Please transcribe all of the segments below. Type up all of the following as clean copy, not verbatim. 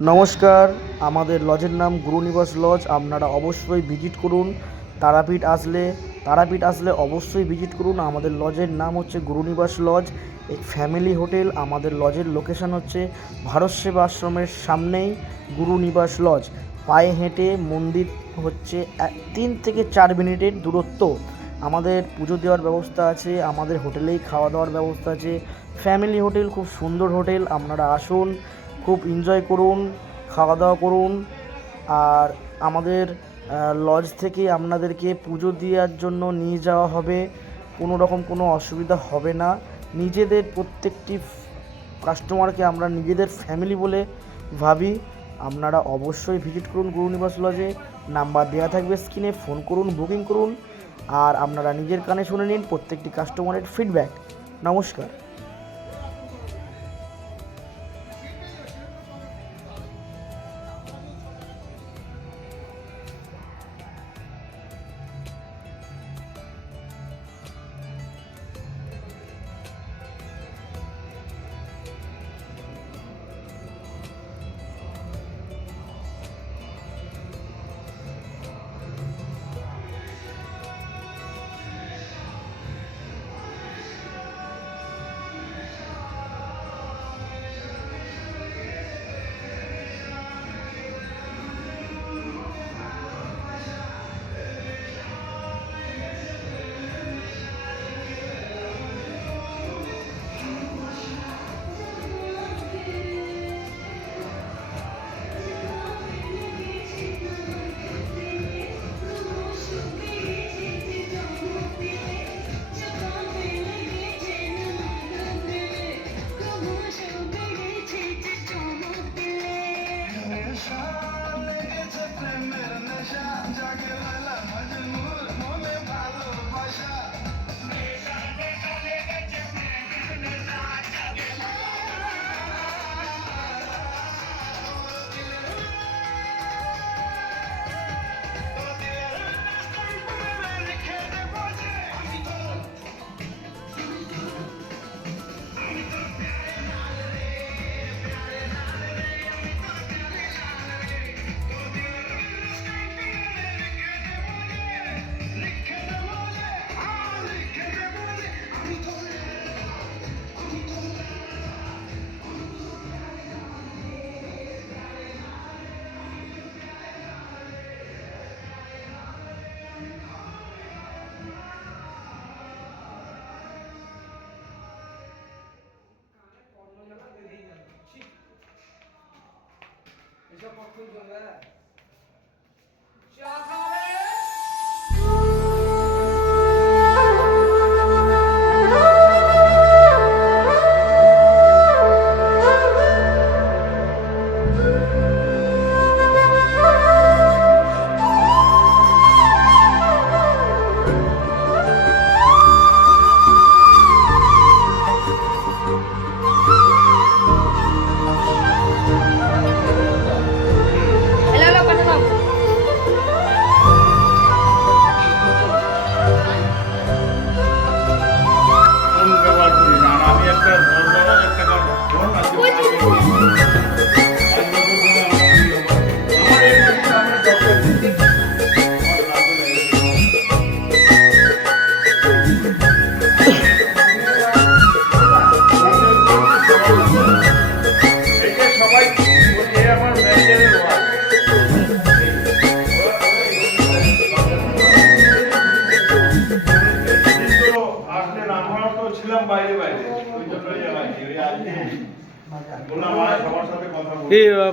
নমস্কার, আমাদের লজের নাম গুরুনিবাস লজ। আপনারা অবশ্যই ভিজিট করুন। তারাপীঠ আসলে অবশ্যই ভিজিট করুন। আমাদের লজের নাম হচ্ছে গুরুনিবাস লজ, এক ফ্যামিলি হোটেল। আমাদের লজের লোকেশান হচ্ছে ভারত সেবা আশ্রমের সামনেই গুরুনিবাস লজ। পায়ে হেঁটে মন্দির হচ্ছে 3 থেকে 4 মিনিটের দূরত্ব। আমাদের পুজো দেওয়ার ব্যবস্থা আছে, আমাদের হোটেলেই খাওয়া দাওয়ার ব্যবস্থা আছে। ফ্যামিলি হোটেল, খুব সুন্দর হোটেল। আপনারা আসুন, খুব এনজয় করুন, খাওয়া দাওয়া করুন। আর আমাদের লজ থেকে আপনাদেরকে পুজো দেওয়ার জন্য নিয়ে যাওয়া হবে, কোনো রকম কোনো অসুবিধা হবে না। নিজেদের প্রত্যেকটি কাস্টমারকে আমরা নিজেদের ফ্যামিলি বলে ভাবি। আপনারা অবশ্যই ভিজিট করুন গুরুনিবাস লজে। নাম্বার দেওয়া থাকবে স্ক্রিনে, ফোন করুন, বুকিং করুন। আর আপনারা নিজের কানে শুনে নিন প্রত্যেকটি কাস্টমারের ফিডব্যাক। নমস্কার।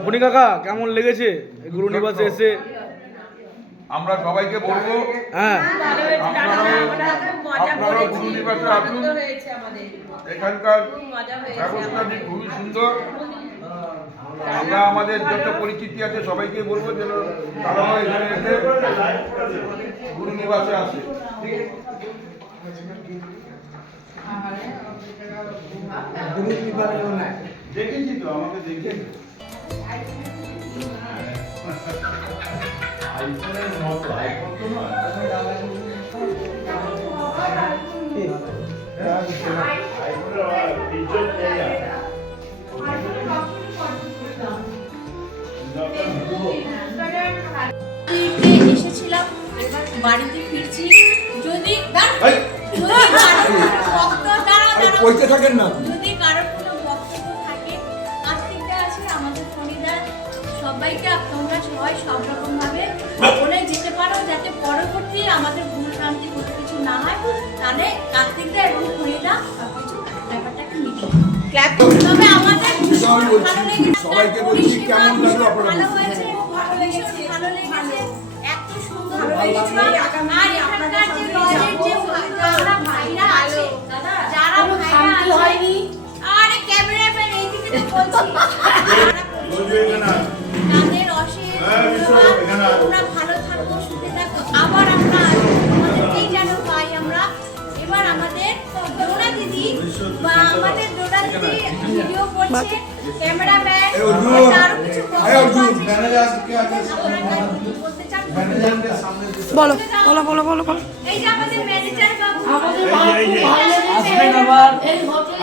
ফণি কাকা, কেমন লেগেছে গুরুনিবাসে এসে? আমরা সবাইকে বলবো, হ্যাঁ, আপনারা গুরুনিবাসে আসুন। এখানকার ব্যবস্থাটি খুবই সুন্দর। আমরা আমাদের যত পরিচিতি আছে সবাইকে বলবো যেন তারাও এখানে এসে গুরুনিবাসে আসে। দেখেছি তো, আমাকে দেখে আইফোনের মতো, আইফোন তো নয়। আইফোনের ইজ্জত নেই। এসেছিলাম, এবার বাড়িতে ফিরছি। যদি থাকেন না, যদি কারোর কোনো বক্তব্য থাকে, কার্তিকদা আছে, আমাদের ফণিদা, সবাইকে তোমরা সবাই সব রকম ভাবে বলে যেতে পারো, যাতে পরবর্তী আমাদের ভুল ভ্রান্তি কোনো কিছু না হয়। তাহলে কার্তিকদা এবং ফণিদা সবকিছু ব্যাপারটাকে মিটিয়ে তবে আমাদের ভালো লেগেছে। সবাইকে বলছি কেমন লাগলো আপনার? ভালো হয়েছে, ভালো লেগেছে, ভালো লেগেছে, এত সুন্দর হয়েছে। আর এখানকার যে লজের যে যারা ভাইরা আছে, যারা ভাইরা আছে, আরে ক্যামেরাম্যান এইদিকে তো বলছি, তাদের অশেষ ধন্যবাদ। তোমরা ভালো থাকো, সুখে থাকো। আবার আমরা আমাদেরকেই যেন পাই আমরা। এবার আমাদের ডোনা দিদি বা আমাদের ডোনা দিদি ভিডিও করছে, ক্যামেরাম্যান আরো কিছু বলো বলো বলো বলো বলো। এই যে আমাদের ম্যানেজার বাবু আসবেন আবার।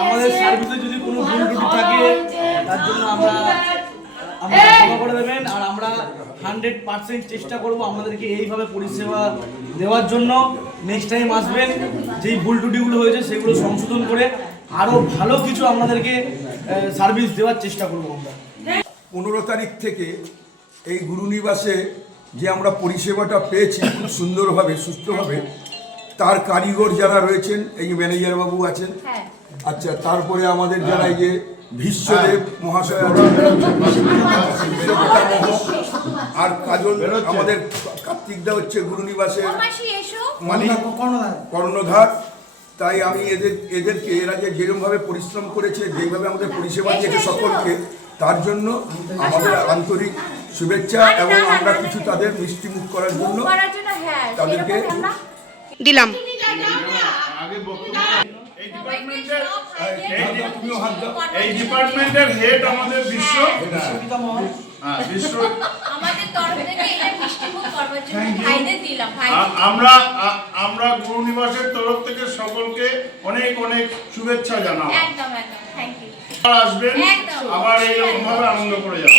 আমাদের সার্ভিসে যদি কোনো ভুল ত্রুটি থাকে তার জন্য আমরা ক্ষমা করে দেবেন। আর আমরা 100% চেষ্টা করব আমাদেরকে এইভাবে পরিষেবা দেওয়ার জন্য। নেক্সট টাইম আসবেন, যেই ভুল ত্রুটিগুলো হয়েছে সেগুলো সংশোধন করে আরও ভালো কিছু আপনাদেরকে সার্ভিস দেওয়ার চেষ্টা করব আমরা। 15 তারিখ থেকে এই গুরুনিবাসে যে আমরা পরিষেবাটা পেয়েছি খুব সুন্দরভাবে সুস্থভাবে, তার কারিগর যারা রয়েছেন, এই যে ম্যানেজার বাবু আছেন, আচ্ছা, তারপরে আমাদের যারা এই যে ভীষ্মদেব মহাশয় আছেন, আর কাজল আমাদের কার্তিকদা হচ্ছে গুরুনিবাসের মালিক কর্ণধার। তাই আমি এদেরকে এরা যেরকমভাবে পরিশ্রম করেছে, যেভাবে আমাদের পরিষেবা দিয়েছে সকলকে, তার জন্য আমাদের আন্তরিক শুভেচ্ছা এবং আমরা কিছু তাদের মিষ্টিমুখ করার জন্য তাদেরকে দিলাম। এই ডিপার্টমেন্টের হেড আমাদের বিশ্ব আমাদের তরফ থেকে এটা মিষ্টিমুখ করবার জন্য ভাইদের দিলাম। আমরা গুরুনিবাসের তরফ থেকে সকলকে অনেক অনেক শুভেচ্ছা জানাবো। একদম একদম, থ্যাংক ইউ। আসবেন, আবার এইরকম ভাবে আনন্দ করে যাবেন।